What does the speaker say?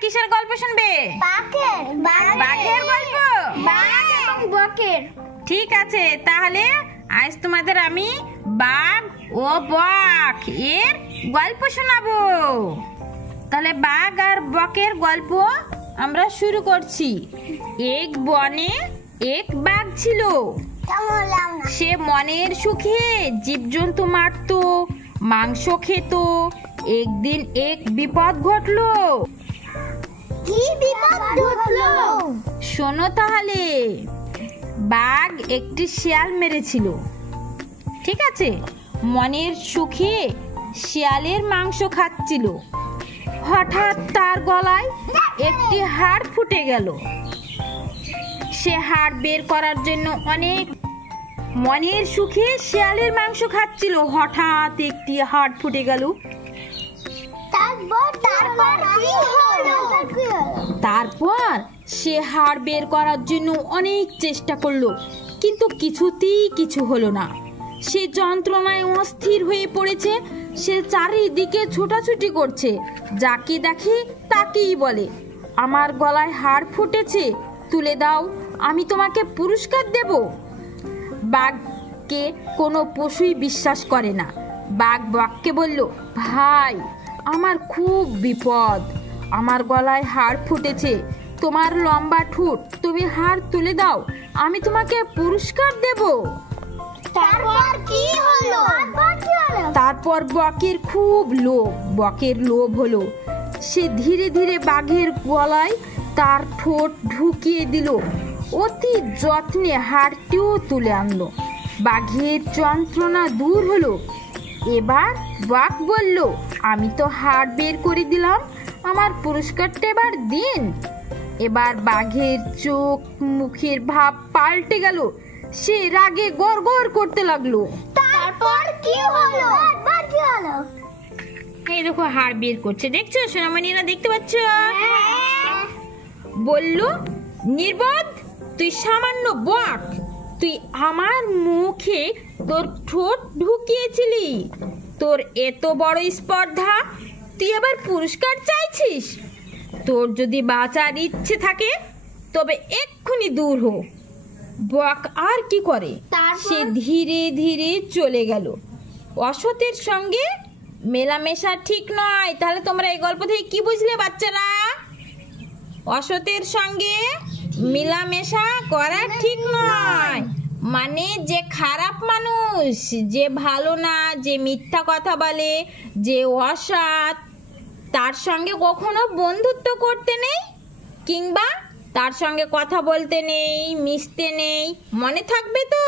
কিসের গল্প শুনবে? বাঘের গল্প। ঠিক আছে, তাহলে আজ তোমাদের আমি বাঘ ও বক এর গল্প শোনাবো। তাহলে বাঘ আর বকের গল্প আমরা শুরু করছি। এক বনে এক বাঘ ছিল। সে মনের সুখে জীবজন্তু মারতো, মাংস খেত। একদিন এক বিপদ ঘটলো। কি বিপদ ঘটলো? শোনো তাহলে। বাঘ একটি শিয়াল মেরেছিল। ঠিক আছে, মনের সুখে শিয়ালের মাংস খাচ্ছিল। হঠাৎ তার গলায় একটি হাড় ফুটে গেল। সে হাড় বের করার জন্য অনেক মনের সুখে শিয়ালের মাংস খাচ্ছিল। হঠাৎ একটি হাড় ফুটে গেল। তারপর সে হাড় বের করার জন্য অনেক চেষ্টা করলো, কিন্তু কিছুতেই কিছু হলো না। সে যন্ত্রণায় অস্থির হয়ে পড়েছে। সে চারিদিকে ছোটাছুটি করছে। যাকে দেখে তাকেই বলে, আমার গলায় হাড় ফুটেছে, তুলে দাও, আমি তোমাকে পুরস্কার দেব। বাঘকে কোনো পশুই বিশ্বাস করে না। বাঘ বককে বলল, ভাই, আমার খুব বিপদ। আমার গলায় হাড় ফুটেছে, তোমার লম্বা ঠোঁট, তুমি হাড় তুলে দাও, আমি তোমাকে পুরস্কার দেব। তারপর বকের খুব লোভ। বকের লোভ হলো, সে ধীরে ধীরে বাঘের গলায় তার ঠোঁট ঢুকিয়ে দিল। অতি যত্নে হাড়টিও তুলে আনলো। বাঘের যন্ত্রণা দূর হলো। এবার বাঘ বলল, আমি তো হাড় বের করে দিলাম, আমার পুরস্কারটা এবার দিন। এবার বাঘের চোখ মুখের ভাব পাল্টে গেল। সে রাগে গড়গড় করতে লাগলো। তারপর কি হলো? এই দেখো হাড় বের করছে, দেখছো সোনামণিরা, দেখতে পাচ্ছ? বলল, নির্বোধ, তুই সামান্য বক, তুই আমার মুখে তোর ঠোঁট ঢুকিয়েছিলি, তোর এত বড় স্পর্ধা, তুই আবার পুরস্কার চাইছিস? তোর যদি বাঁচার ইচ্ছে থাকে তবে এক্ষুনি দূর হো। বক আর কি করে, সে ধীরে ধীরে চলে গেল। অসতের সঙ্গে মেলামেশা ঠিক নয়। তাহলে তোমরা এই গল্প থেকে কি বুঝলে বাচ্চারা? অসতের সঙ্গে মেলামেশা করা ঠিক নয়। মানে যে খারাপ মানুষ, যে ভালো না, যে মিথ্যা কথা বলে, যে অসৎ, তার সঙ্গে কখনো বন্ধুত্ব করতে নেই, কিংবা তার সঙ্গে কথা বলতে নেই, মিশতে নেই। মনে থাকবে তো?